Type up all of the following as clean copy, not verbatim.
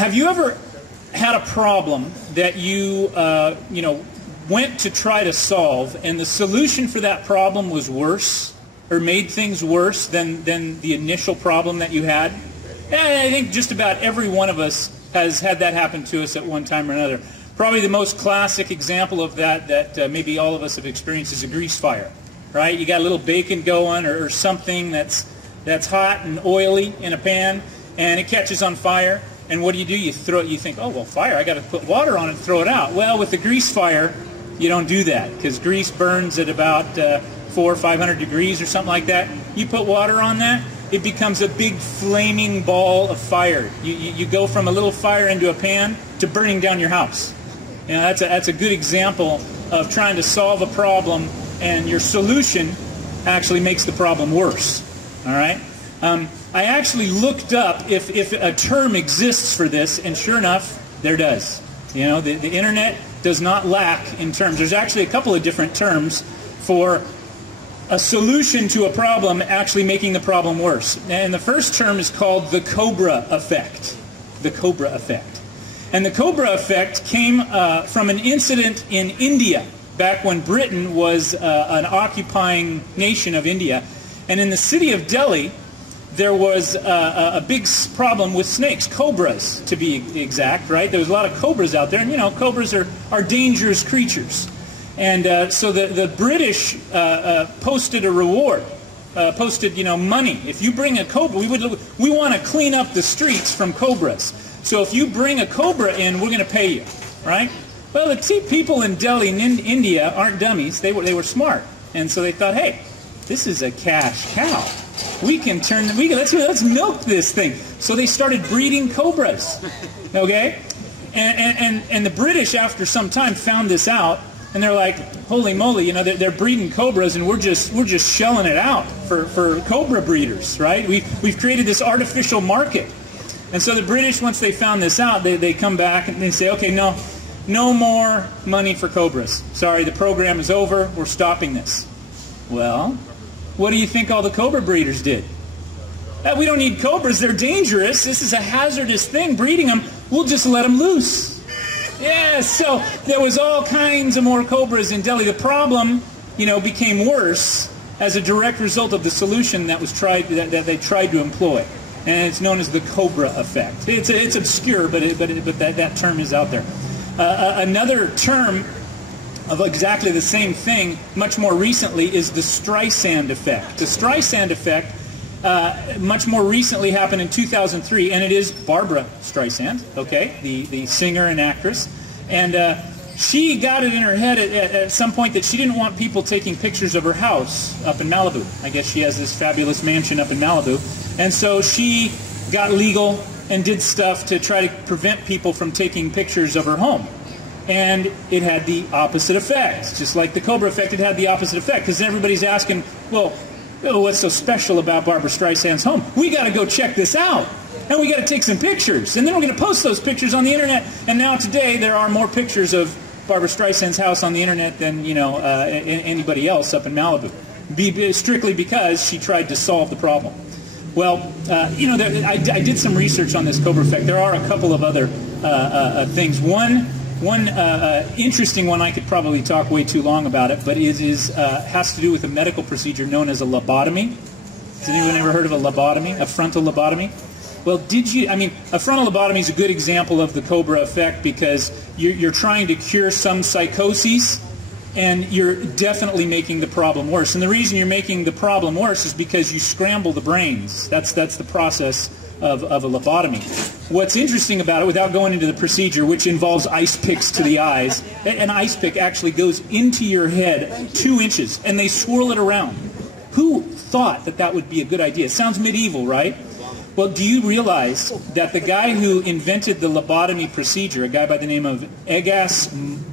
Have you ever had a problem that you, went to try to solve, and the solution for that problem was worse, or made things worse than the initial problem that you had? And I think just about every one of us has had that happen to us at one time or another. Probably the most classic example of that maybe all of us have experienced is a grease fire, right? You got a little bacon going or something that's hot and oily in a pan, and it catches on fire. And what do? You throw it. You think, oh well, fire. I got to put water on it and throw it out. Well, with the grease fire, you don't do that because grease burns at about 400 or 500 degrees or something like that. You put water on that, it becomes a big flaming ball of fire. You go from a little fire into a pan to burning down your house. You know, that's a good example of trying to solve a problem, and your solution actually makes the problem worse. All right. I actually looked up if a term exists for this, and sure enough, there does. You know, the internet does not lack in terms. There's actually a couple of different terms for a solution to a problem actually making the problem worse. And the first term is called the Cobra effect. The Cobra effect. And the Cobra effect came from an incident in India, back when Britain was an occupying nation of India. And in the city of Delhi, there was a big problem with snakes, cobras to be exact, right? There was a lot of cobras out there, and you know, cobras are dangerous creatures. And so the British posted a reward, posted money. If you bring a cobra, we want to clean up the streets from cobras. So if you bring a cobra in, we're going to pay you, right? Well, the people in Delhi and in India aren't dummies. They were smart, and so they thought, hey, this is a cash cow. We can let's milk this thing. So they started breeding cobras, okay? And the British, after some time, found this out, and they're like, holy moly, they're breeding cobras, and we're just shelling it out for cobra breeders, right? We've created this artificial market. And so the British, once they found this out, they come back and they say, okay, no more money for cobras. Sorry, the program is over. We're stopping this. Well, what do you think all the cobra breeders did? We don't need cobras. They're dangerous. This is a hazardous thing. Breeding them, we'll just let them loose. Yeah, so there was all kinds of more cobras in Delhi. The problem, became worse as a direct result of the solution that that they tried to employ. And it's known as the Cobra effect. It's obscure, but that term is out there. Another term of exactly the same thing, much more recently, is the Streisand effect. The Streisand effect, much more recently, happened in 2003, and it is Barbara Streisand, okay, the singer and actress. And she got it in her head at some point that she didn't want people taking pictures of her house up in Malibu. I guess she has this fabulous mansion up in Malibu. And so she got legal and did stuff to try to prevent people from taking pictures of her home. And it had the opposite effect. Just like the Cobra effect, it had the opposite effect. Because everybody's asking, well, what's so special about Barbara Streisand's home? We got to go check this out. And we got to take some pictures. And then we're going to post those pictures on the internet. And now today there are more pictures of Barbara Streisand's house on the internet than, anybody else up in Malibu. Strictly because she tried to solve the problem. Well, I did some research on this Cobra effect. There are a couple of other things. One interesting one, I could probably talk way too long about it, but it has to do with a medical procedure known as a lobotomy. Has anyone ever heard of a lobotomy, a frontal lobotomy? Well, a frontal lobotomy is a good example of the Cobra effect because you're trying to cure some psychoses, and you're definitely making the problem worse. And the reason you're making the problem worse is because you scramble the brains. That's the process of a lobotomy. What's interesting about it, without going into the procedure, which involves ice picks to the eyes, an ice pick actually goes into your head 2 inches, and they swirl it around. Who thought that would be a good idea? It sounds medieval, right? Well, do you realize that the guy who invented the lobotomy procedure, a guy by the name of Egas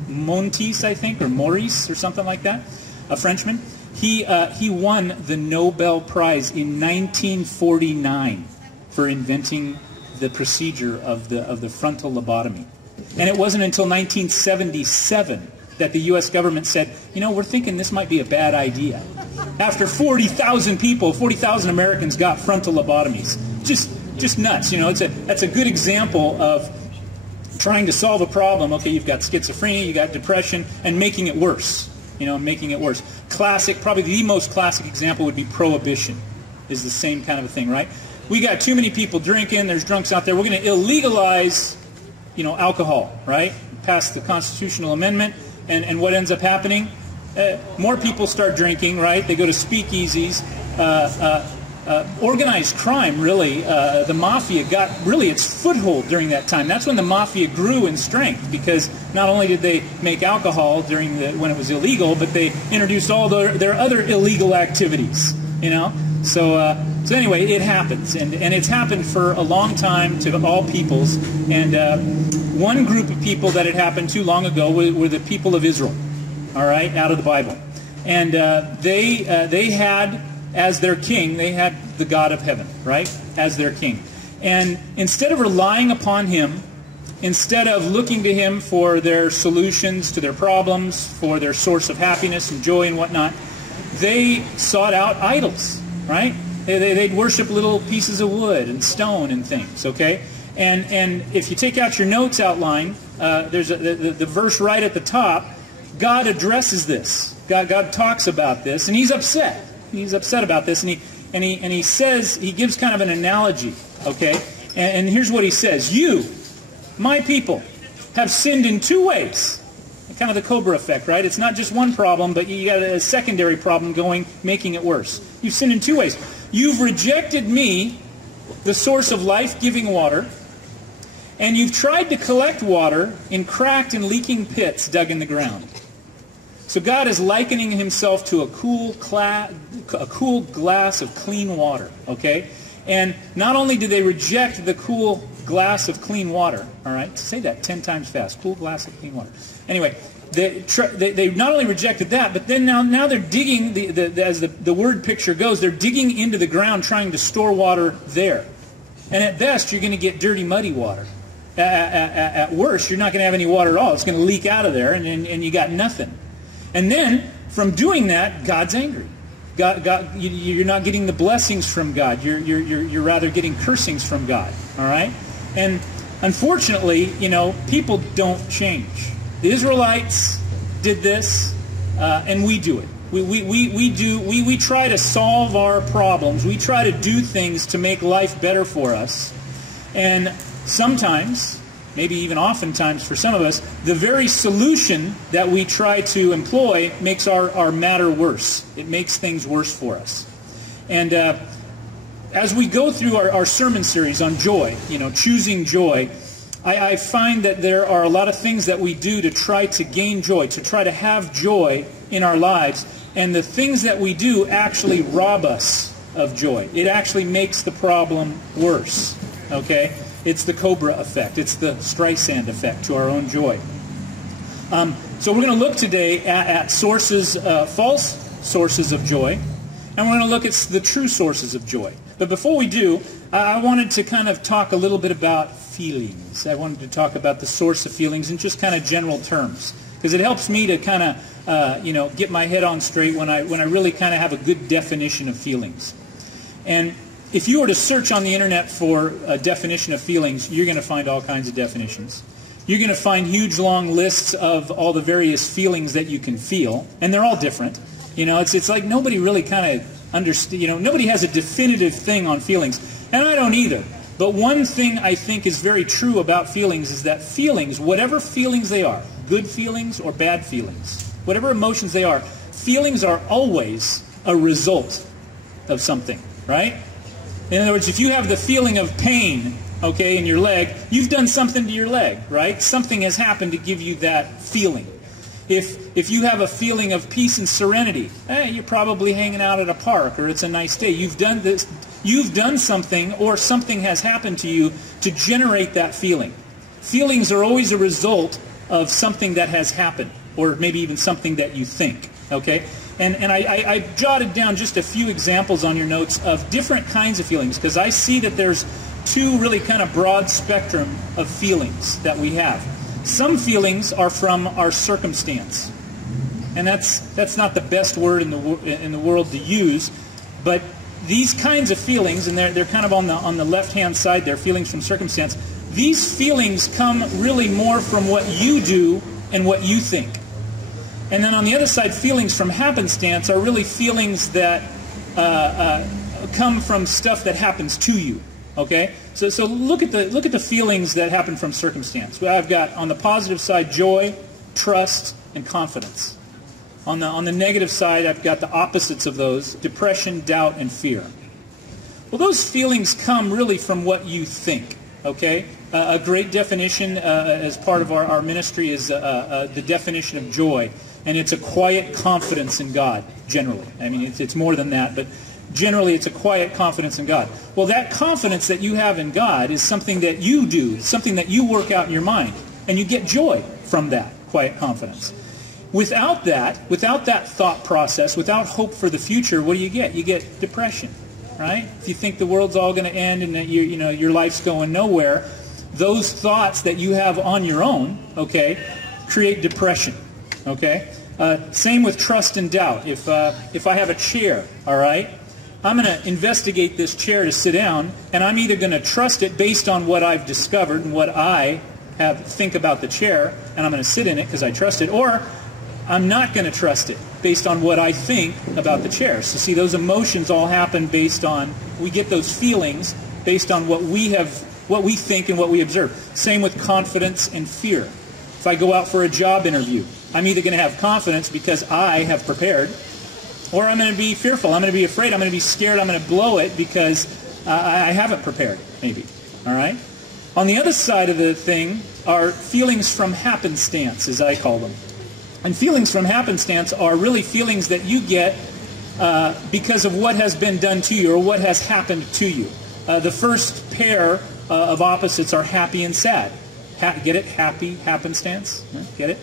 Montis, I think, or Maurice, or something like that, a Frenchman, he won the Nobel Prize in 1949 for inventing the procedure of the frontal lobotomy. And it wasn't until 1977 that the U.S. government said, we're thinking this might be a bad idea. After 40,000 people, 40,000 Americans got frontal lobotomies. just nuts. That's a good example of trying to solve a problem. Okay, you've got schizophrenia, you've got depression, and making it worse. Making it worse. Classic, probably the most classic example would be prohibition. Is the same kind of a thing, right? We got too many people drinking, there's drunks out there, we're going to illegalize, alcohol, right? Pass the constitutional amendment, and what ends up happening? More people start drinking, right? They go to speakeasies. Organized crime, really, the mafia got really its foothold during that time. That's when the mafia grew in strength, because not only did they make alcohol when it was illegal, but they introduced all their other illegal activities, So anyway, it happens, and it's happened for a long time to all peoples. And one group of people that it happened to long ago were the people of Israel, all right, out of the Bible. And they had as their king, they had the God of heaven, right, as their king. And instead of relying upon him, instead of looking to him for their solutions to their problems, for their source of happiness and joy and whatnot, they sought out idols, right? They'd worship little pieces of wood and stone and things, okay? And if you take out your notes outline, there's the verse right at the top. God addresses this. God talks about this, and he's upset. He's upset about this, and he says, he gives kind of an analogy, okay? And here's what he says: "You, my people, have sinned in two ways." Kind of the Cobra effect, right? It's not just one problem, but you got a secondary problem making it worse. You've sinned in two ways. You've rejected me, the source of life-giving water, and you've tried to collect water in cracked and leaking pits dug in the ground. So God is likening himself to a cool glass of clean water, okay? And not only do they reject the cool glass of clean water, all right? Say that 10 times fast. Cool glass of clean water. Anyway, they not only rejected that, but then now they're digging, as the word picture goes, they're digging into the ground trying to store water there. And at best, you're going to get dirty, muddy water. At worst, you're not going to have any water at all. It's going to leak out of there, and you got nothing. And then, from doing that, God's angry. You're not getting the blessings from God. You're rather getting cursings from God. All right? And unfortunately, people don't change. The Israelites did this, and we do it. We try to solve our problems. We try to do things to make life better for us. And sometimes, maybe even oftentimes for some of us, the very solution that we try to employ makes our matter worse. It makes things worse for us. And as we go through our sermon series on joy, choosing joy, I find that there are a lot of things that we do to try to gain joy, to try to have joy in our lives. And the things that we do actually rob us of joy. It actually makes the problem worse. Okay? It's the Cobra effect. It's the Streisand effect to our own joy. So we're going to look today at sources, false sources of joy. And we're going to look at the true sources of joy. But before we do, I wanted to kind of talk a little bit about feelings. I wanted to talk about the source of feelings in just kind of general terms, because it helps me to kind of get my head on straight when I really kind of have a good definition of feelings. And if you were to search on the internet for a definition of feelings, you're going to find all kinds of definitions. You're going to find huge long lists of all the various feelings that you can feel, and they're all different. It's like nobody really kind of understands. Nobody has a definitive thing on feelings, and I don't either. But one thing I think is very true about feelings is that feelings, whatever feelings they are, good feelings or bad feelings, whatever emotions they are, feelings are always a result of something, right? In other words, if you have the feeling of pain, okay, in your leg, you've done something to your leg, right? Something has happened to give you that feeling. If you have a feeling of peace and serenity, you're probably hanging out at a park, or it's a nice day. You've done this. You've done something, or something has happened to you to generate that feeling. Feelings are always a result of something that has happened, or maybe even something that you think, okay? And I jotted down just a few examples on your notes of different kinds of feelings, because I see that there's two really kind of broad spectrum of feelings that we have. Some feelings are from our circumstance, and that's not the best word in the world to use, but these kinds of feelings, and they're kind of on the left-hand side there, feelings from circumstance, these feelings come really more from what you do and what you think. And then on the other side, feelings from happenstance are really feelings that come from stuff that happens to you. Okay, so look at the feelings that happen from circumstance. I've got on the positive side joy, trust, and confidence. On the negative side, I've got the opposites of those: depression, doubt, and fear. Well, those feelings come really from what you think. Okay, a great definition as part of our ministry is the definition of joy, and it's a quiet confidence in God. Generally, I mean it's more than that, but generally, it's a quiet confidence in God. Well, that confidence that you have in God is something that you do, something that you work out in your mind, and you get joy from that quiet confidence. Without that thought process, without hope for the future, what do you get? You get depression, right? If you think the world's all going to end and that your life's going nowhere, those thoughts that you have on your own, okay, create depression, okay? Same with trust and doubt. If I have a chair, all right, I'm going to investigate this chair to sit down, and I'm either going to trust it based on what I've discovered and what I think about the chair, and I'm going to sit in it because I trust it, or I'm not going to trust it based on what I think about the chair. So see, those emotions all happen based on, we get those feelings based on what we think and what we observe. Same with confidence and fear. If I go out for a job interview, I'm either going to have confidence because I have prepared, or I'm going to be fearful. I'm going to be afraid. I'm going to be scared. I'm going to blow it because I haven't prepared, maybe. All right? On the other side of the thing are feelings from happenstance, as I call them. And feelings from happenstance are really feelings that you get because of what has been done to you or what has happened to you. The first pair of opposites are happy and sad. Get it? Happy, happenstance? Get it?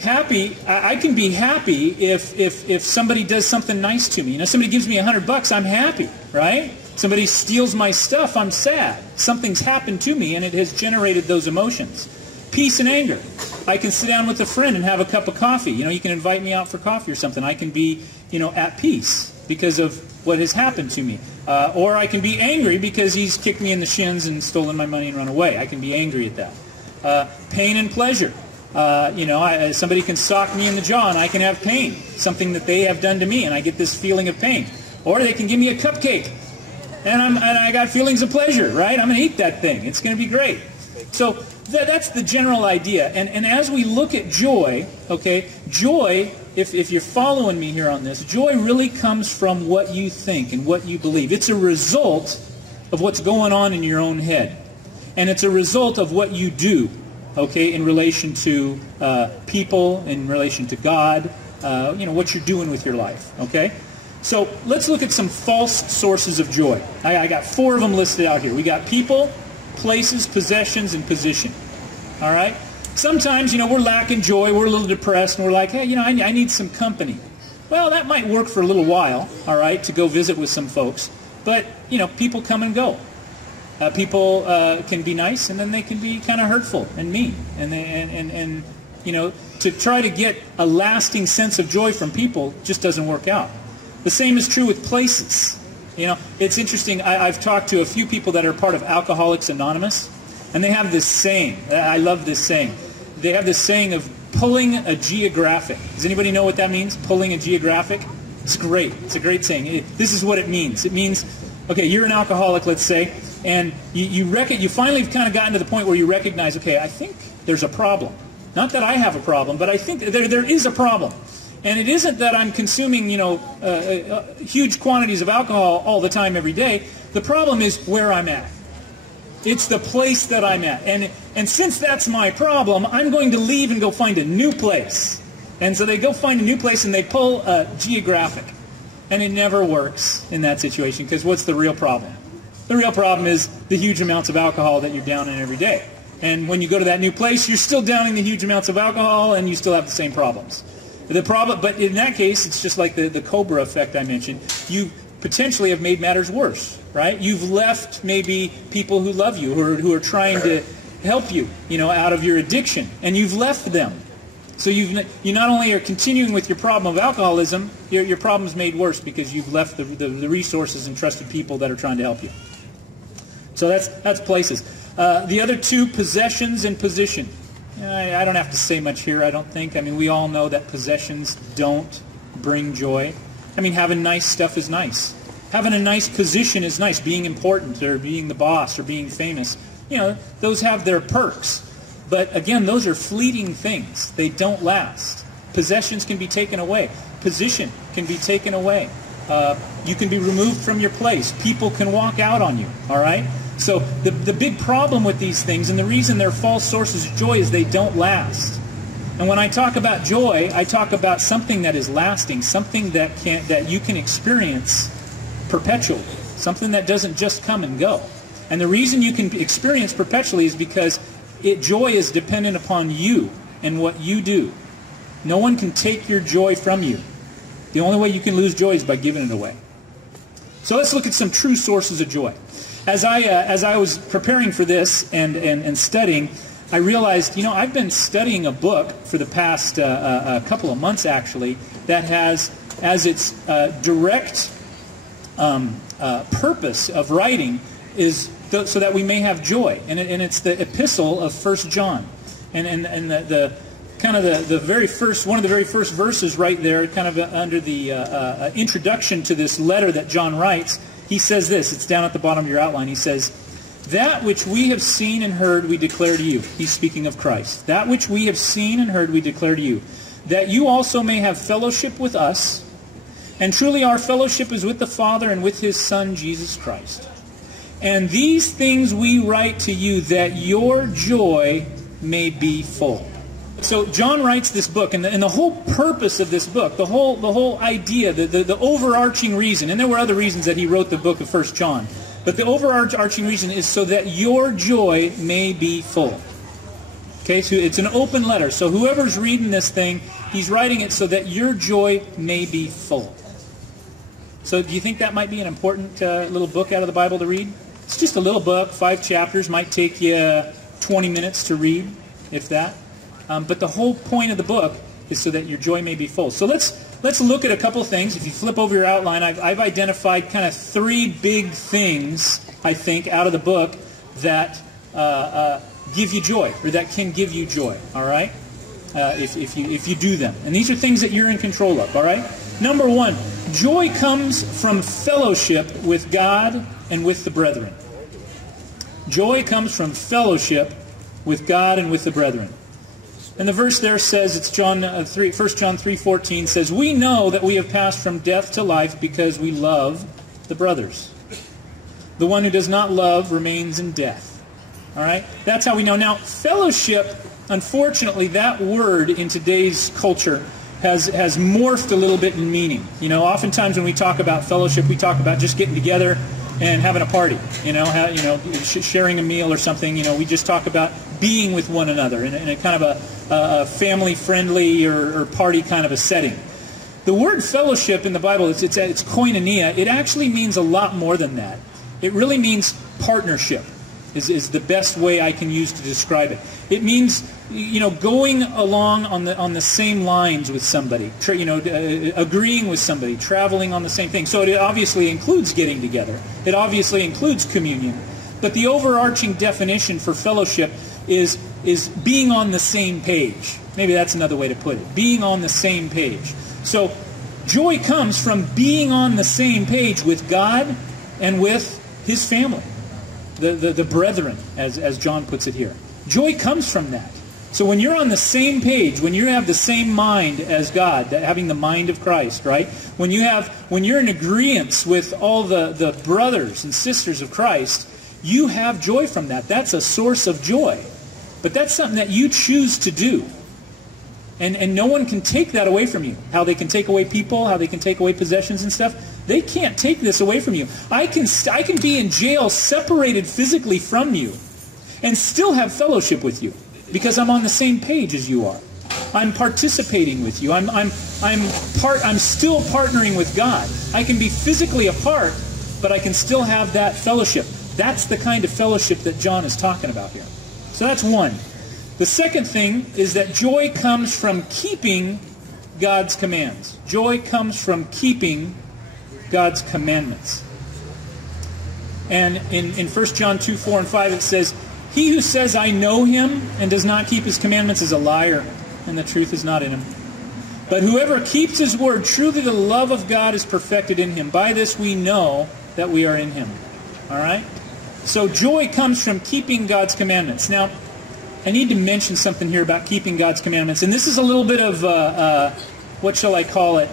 Happy, I can be happy if somebody does something nice to me. Somebody gives me $100, I'm happy, right? Somebody steals my stuff, I'm sad. Something's happened to me and it has generated those emotions. Peace and anger. I can sit down with a friend and have a cup of coffee. You can invite me out for coffee or something. I can be, at peace because of what has happened to me. Or I can be angry because he's kicked me in the shins and stolen my money and run away. I can be angry at that. Pain and pleasure. Somebody can sock me in the jaw and I can have pain, something that they have done to me, and I get this feeling of pain. Or they can give me a cupcake, and I got feelings of pleasure, right? I'm going to eat that thing. It's going to be great. So that's the general idea. And as we look at joy, okay, joy, if you're following me here on this, joy really comes from what you think and what you believe. It's a result of what's going on in your own head. And it's a result of what you do. Okay, in relation to people, in relation to God, what you're doing with your life. Okay, so let's look at some false sources of joy. I got 4 of them listed out here. We got people, places, possessions, and position. All right. Sometimes we're lacking joy, we're a little depressed, and we're like, hey, I need some company. Well, that might work for a little while. All right, to go visit with some folks, but people come and go. People can be nice, and then they can be kind of hurtful and mean. And to try to get a lasting sense of joy from people just doesn't work out. The same is true with places. It's interesting. I've talked to a few people that are part of Alcoholics Anonymous, and they have this saying. I love this saying. They have this saying of pulling a geographic. Does anybody know what that means? Pulling a geographic? It's great. It's a great saying. This is what it means. It means, okay, you're an alcoholic, let's say, and you finally have kind of gotten to the point where you recognize, okay, I think there's a problem. Not that I have a problem, but I think there is a problem. And it isn't that I'm consuming, huge quantities of alcohol all the time, every day. The problem is where I'm at. It's the place that I'm at. And since that's my problem, I'm going to leave and go find a new place. And so they go find a new place and they pull a geographic. And it never works in that situation, because what's the real problem? The real problem is the huge amounts of alcohol that you're downing every day. And when you go to that new place, you're still downing the huge amounts of alcohol, and you still have the same problems. But in that case, it's just like the Cobra effect I mentioned. You potentially have made matters worse, right? You've left maybe people who love you, who are trying to help you, out of your addiction, and you've left them. So you not only are continuing with your problem of alcoholism, your problem's made worse because you've left the resources and trusted people that are trying to help you. So that's places. The other two, possessions and position. I don't have to say much here, I don't think. I mean, we all know that possessions don't bring joy. I mean, having nice stuff is nice. Having a nice position is nice. Being important or being the boss or being famous. You know, those have their perks. But again, those are fleeting things. They don't last. Possessions can be taken away. Position can be taken away. You can be removed from your place. People can walk out on you. All right? So the big problem with these things, and the reason they're false sources of joy, is they don't last. And when I talk about joy, I talk about something that is lasting, something that you can experience perpetually, something that doesn't just come and go. And the reason you can experience perpetually is because joy is dependent upon you and what you do. No one can take your joy from you. The only way you can lose joy is by giving it away. So let's look at some true sources of joy. As I was preparing for this and studying, I realized, you know, I've been studying a book for the past a couple of months, actually, that has as its direct purpose of writing is so that we may have joy, and it's the epistle of 1 John, and the kind of the very first one of the very first verses right there, kind of under the introduction to this letter that John writes. He says this. It's down at the bottom of your outline. He says, "That which we have seen and heard we declare to you." He's speaking of Christ. "That which we have seen and heard we declare to you, that you also may have fellowship with us. And truly our fellowship is with the Father and with His Son, Jesus Christ. And these things we write to you, that your joy may be full." So John writes this book, and the whole purpose of this book, the whole idea, the overarching reason, and there were other reasons that he wrote the book of 1 John, but the overarching reason is so that your joy may be full. Okay, so it's an open letter. So whoever's reading this thing, he's writing it so that your joy may be full. So do you think that might be an important little book out of the Bible to read? It's just a little book, 5 chapters, might take you 20 minutes to read, if that. But the whole point of the book is so that your joy may be full. So let's look at a couple things. If you flip over your outline, I've identified kind of 3 big things, I think, out of the book that give you joy, or that can give you joy. All right, if you do them, and these are things that you're in control of. All right. Number 1, joy comes from fellowship with God and with the brethren. Joy comes from fellowship with God and with the brethren. And the verse there says, it's 1 John 3:14 says, "We know that we have passed from death to life because we love the brothers. The one who does not love remains in death." All right? That's how we know. Now, fellowship, unfortunately, that word in today's culture has morphed a little bit in meaning. You know, oftentimes when we talk about fellowship, we talk about just getting together and having a party, sharing a meal or something. You know, we just talk about being with one another in a kind of a family-friendly or party kind of a setting. The word fellowship in the Bible, it's koinonia. It actually means a lot more than that. It really means partnership, is the best way I can use to describe it. It means, going along on the same lines with somebody, agreeing with somebody, traveling on the same thing. So it obviously includes getting together. It obviously includes communion. But the overarching definition for fellowship is being on the same page. Maybe that's another way to put it. Being on the same page. So joy comes from being on the same page with God and with His family. The brethren, as John puts it here. Joy comes from that. So when you're on the same page, when you have the same mind as God, having the mind of Christ, right? When you're in agreement with all the brothers and sisters of Christ, you have joy from that. That's a source of joy. But that's something that you choose to do. And no one can take that away from you. How they can take away people, how they can take away possessions and stuff. They can't take this away from you. I can be in jail separated physically from you and still have fellowship with you because I'm on the same page as you are. I'm participating with you. I'm still partnering with God. I can be physically apart, but I can still have that fellowship. That's the kind of fellowship that John is talking about here. So that's one. The second thing is that joy comes from keeping God's commands. Joy comes from keeping God's commandments. And in 1 John 2, 4 and 5 it says, "He who says, 'I know him,' and does not keep his commandments is a liar, and the truth is not in him. But whoever keeps his word, truly the love of God is perfected in him. By this we know that we are in him." All right? So joy comes from keeping God's commandments. Now, I need to mention something here about keeping God's commandments. And this is a little bit of, what shall I call it?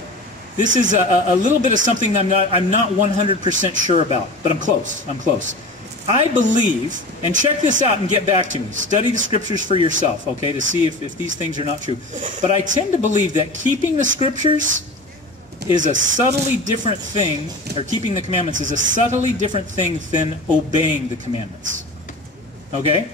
This is a little bit of something that I'm not 100% sure about. But I'm close. I'm close. I believe, and check this out and get back to me. Study the Scriptures for yourself, okay, to see if these things are not true. But I tend to believe that keeping the Scriptures is a subtly different thing, or keeping the commandments is a subtly different thing than obeying the commandments. Okay?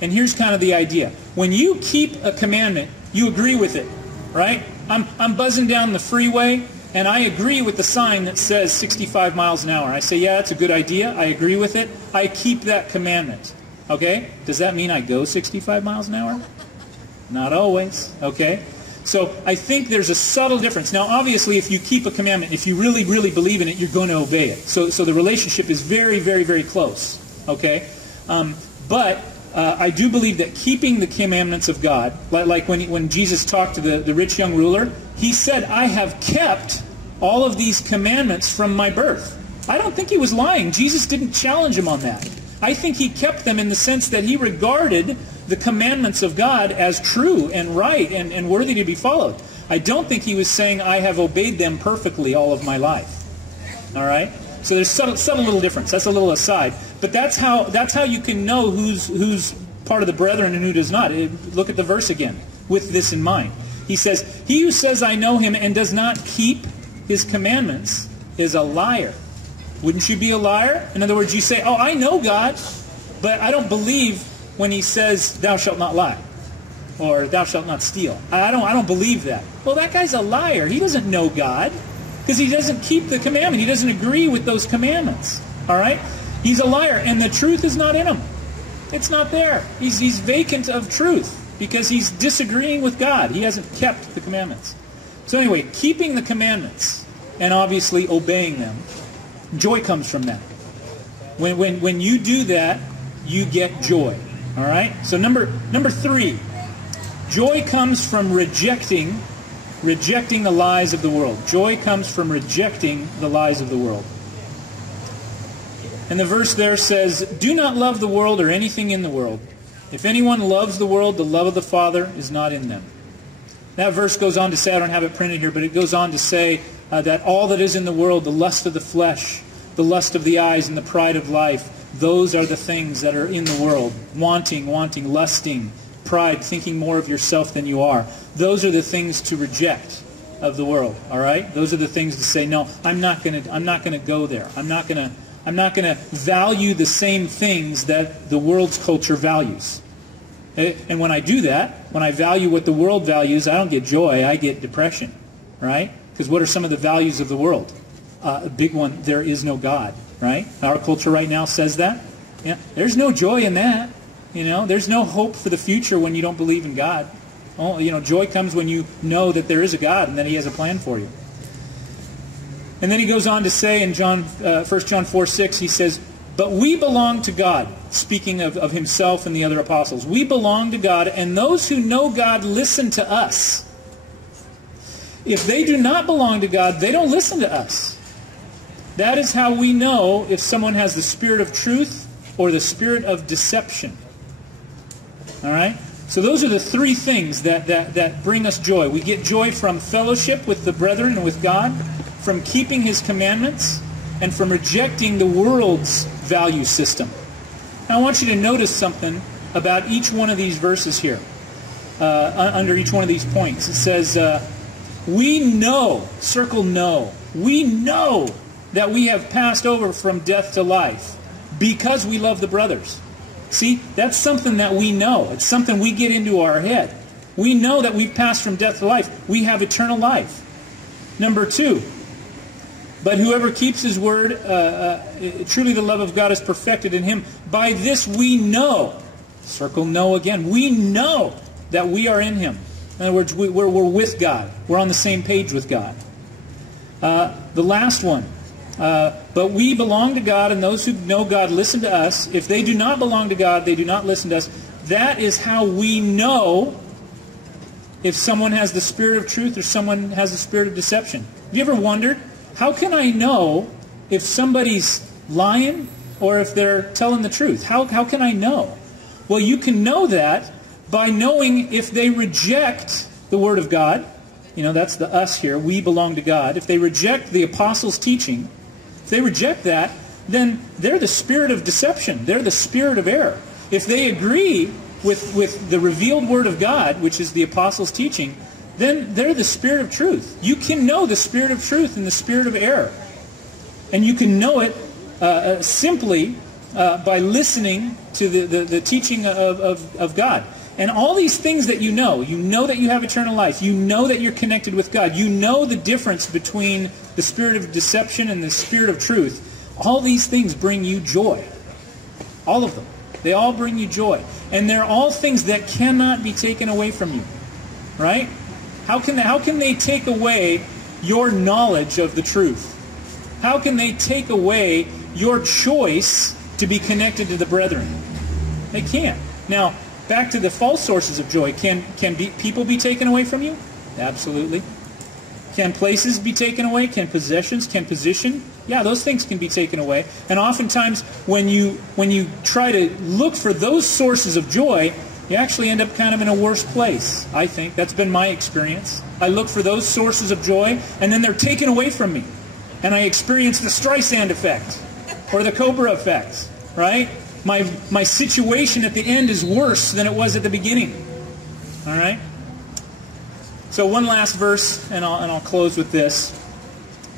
And here's kind of the idea. When you keep a commandment, you agree with it, right? I'm buzzing down the freeway, and I agree with the sign that says 65 miles an hour. I say, yeah, that's a good idea. I agree with it. I keep that commandment. Okay? Does that mean I go 65 miles an hour? Not always. Okay? So I think there's a subtle difference. Now, obviously, if you keep a commandment, if you really, really believe in it, you're going to obey it. So the relationship is very, very, very close. Okay? But I do believe that keeping the commandments of God, like when Jesus talked to the rich young ruler, he said, "I have kept all of these commandments from my birth." I don't think he was lying. Jesus didn't challenge him on that. I think he kept them in the sense that he regarded the commandments of God as true and right and worthy to be followed. I don't think he was saying, "I have obeyed them perfectly all of my life." All right? So there's subtle little difference. That's a little aside. But that's how you can know who's part of the brethren and who does not. Look at the verse again with this in mind. He says, "He who says, 'I know him,' and does not keep his commandments is a liar." Wouldn't you be a liar? In other words, you say, "Oh, I know God, but I don't believe when he says, 'Thou shalt not lie,' or 'Thou shalt not steal.' I don't believe that." Well, that guy's a liar. He doesn't know God because he doesn't keep the commandment. He doesn't agree with those commandments. All right? He's a liar, and the truth is not in him. It's not there. He's vacant of truth because he's disagreeing with God. He hasn't kept the commandments. So anyway, keeping the commandments and obviously obeying them, joy comes from that. When you do that, you get joy. All right? So number 3, joy comes from rejecting the lies of the world. Joy comes from rejecting the lies of the world. And the verse there says, "Do not love the world or anything in the world. If anyone loves the world, the love of the Father is not in them." That verse goes on to say, I don't have it printed here, but it goes on to say that all that is in the world, the lust of the flesh, the lust of the eyes, and the pride of life, those are the things that are in the world. Wanting, lusting, pride, thinking more of yourself than you are. Those are the things to reject of the world. All right? Those are the things to say, no, I'm not going to go there. I'm not going to value the same things that the world's culture values. And when I do that, when I value what the world values, I don't get joy, I get depression. Right? Because what are some of the values of the world? A big one, there is no God. Right? Our culture right now says that. Yeah, there's no joy in that. There's no hope for the future when you don't believe in God. Oh, joy comes when you know that there is a God and that He has a plan for you. And then he goes on to say in 1 John 4:6, he says, "But we belong to God," speaking of himself and the other apostles. "We belong to God, and those who know God listen to us. If they do not belong to God, they don't listen to us. That is how we know if someone has the spirit of truth or the spirit of deception." All right? So those are the 3 things that bring us joy. We get joy from fellowship with the brethren and with God, from keeping His commandments, and from rejecting the world's value system. Now I want you to notice something about each one of these verses here, under each one of these points. It says, we know, circle know, we know that we have passed over from death to life because we love the brothers. See, that's something that we know. It's something we get into our head. We know that we've passed from death to life. We have eternal life. Number 2, but whoever keeps His word, truly the love of God is perfected in him. By this we know Circle know again. We know that we are in Him. In other words, we're with God. We're on the same page with God. The last one. But we belong to God, and those who know God listen to us. If they do not belong to God, they do not listen to us. That is how we know if someone has the spirit of truth or someone has the spirit of deception. Have you ever wondered, how can I know if somebody's lying or if they're telling the truth? How can I know? Well, you can know that by knowing if they reject the Word of God. You know, that's the us here. We belong to God. If they reject the apostles' teaching, if they reject that, then they're the spirit of deception. They're the spirit of error. If they agree with the revealed Word of God, which is the apostles' teaching, then they're the spirit of truth. You can know the spirit of truth and the spirit of error. And you can know it simply by listening to the teaching of God. And all these things that you know that you have eternal life, you know that you're connected with God, you know the difference between the spirit of deception and the spirit of truth. All these things bring you joy. All of them. They all bring you joy. And they're all things that cannot be taken away from you. Right? How can they take away your knowledge of the truth? How can they take away your choice to be connected to the brethren? They can't. Now, back to the false sources of joy. Can people be taken away from you? Absolutely. Can places be taken away? Can possessions? Can position? Yeah, those things can be taken away. And oftentimes, when you try to look for those sources of joy, you actually end up kind of in a worse place, I think. That's been my experience. I look for those sources of joy, and then they're taken away from me. And I experience the Streisand effect, or the Cobra effect, right? My situation at the end is worse than it was at the beginning. All right? So one last verse, and I'll close with this.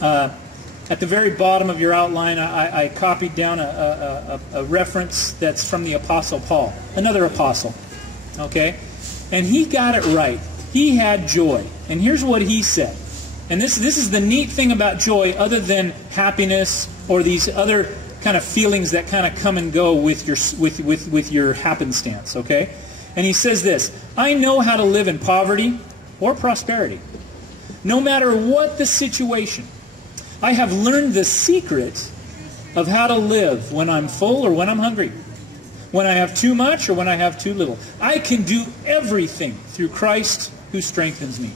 At the very bottom of your outline, I copied down a reference that's from the Apostle Paul, another apostle. Okay? And he got it right. He had joy. And here's what he said. And this is the neat thing about joy, other than happiness or these other kind of feelings that kind of come and go with your happenstance, okay? And he says this, I know how to live in poverty or prosperity. No matter what the situation, I have learned the secret of how to live when I'm full or when I'm hungry, when I have too much or when I have too little. I can do everything through Christ who strengthens me.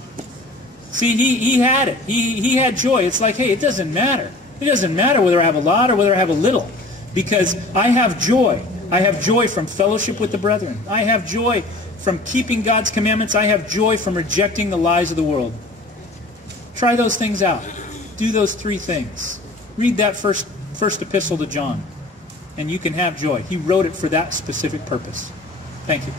See, he had it. He had joy. It's like, hey, it doesn't matter. It doesn't matter whether I have a lot or whether I have a little, because I have joy. I have joy from fellowship with the brethren. I have joy from keeping God's commandments. I have joy from rejecting the lies of the world. Try those things out. Do those three things. Read that first epistle to John, and you can have joy. He wrote it for that specific purpose. Thank you.